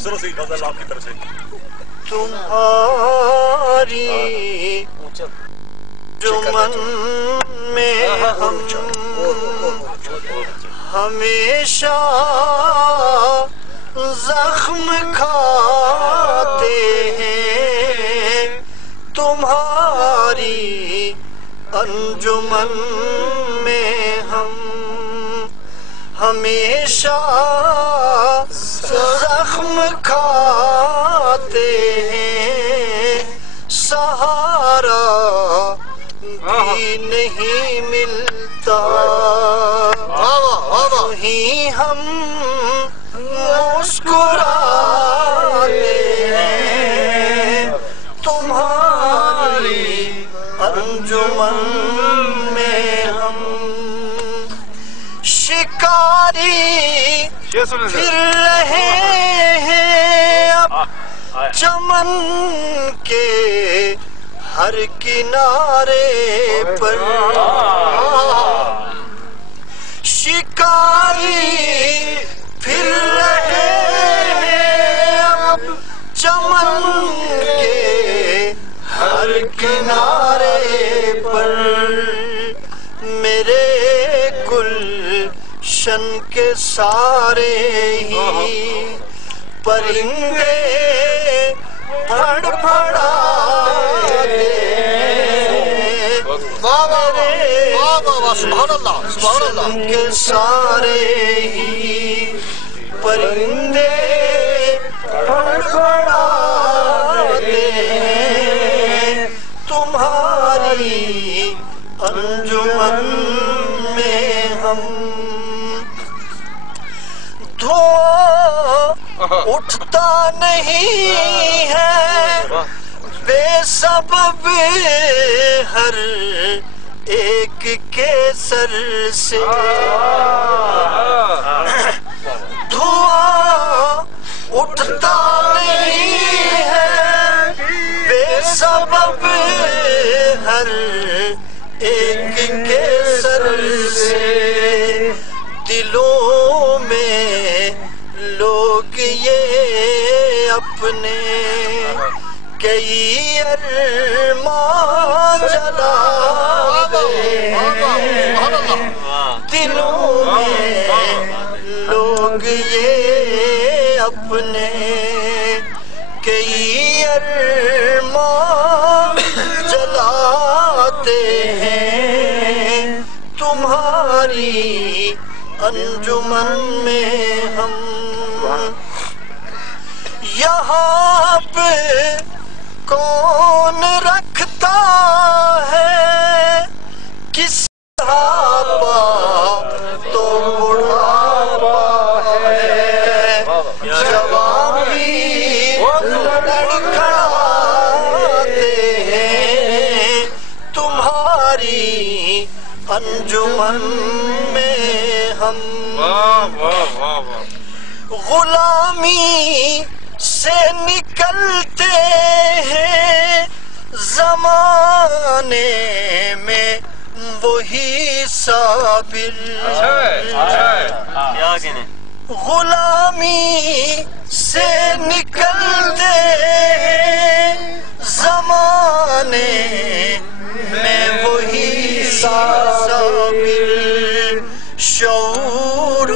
خوبصورت سی غزل آپ کی طرف سے. تمہاری انجمن میں ہم ہمیشہ زخم کھاتے ہیں. تمہاری انجمن میں ہم ہمیشہ زخم کھاتے ہیں. سہارا بھی نہیں ملتا وہیں ہم مسکراتے ہیں. تمہاری انجمن میں ہم شکاری پھر رہے ہیں اب چمن کے ہر کنارے پر. شکاری پھر رہے ہیں اب چمن کے ہر کنارے پر. میرے گلشن کے سارے ہی پرندے پھڑ پھڑاتے گلشن کے سارے ہی پرندے پھڑ پھڑاتے ہیں. تمہاری انجمن میں ہم دھواں اٹھتا نہیں ہے بے سبب ہر ایک کے سر سے. دھواں اٹھتا نہیں ہے بے سبب ہر ایک کے سر سے. دلوں میں لوگ یہ اپنے کئی ارمان جلاتے ہیں. دلوں میں لوگ یہ اپنے کئی ارمان جلاتے ہیں. تمہاری انجمن میں ہم یہاں پہ کون رکھتا ہے کس بڑھاپا تو بڑھاپا ہے. جوانی لڑکھڑاتے ہیں. تمہاری انجمن میں ہم غلامی سے نکلتے ہیں زمانے میں وہی صابر. غلامی سے نکلتے ہیں زمانے میں وہی صابر. شعور و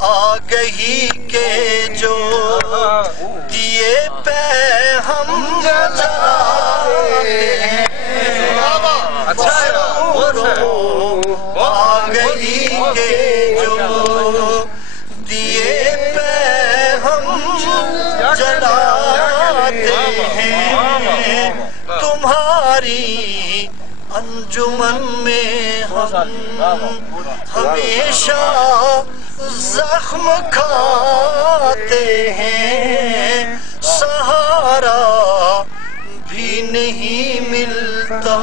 آگہی کے جو دیے پہ ہم جلاتے ہیں. شعور و آگہی کے جو دیے پہ ہم جلاتے ہیں. تمہاری انجمن میں ہم ہمیشہ زخم کھاتے ہیں. سہارا بھی نہیں ملتا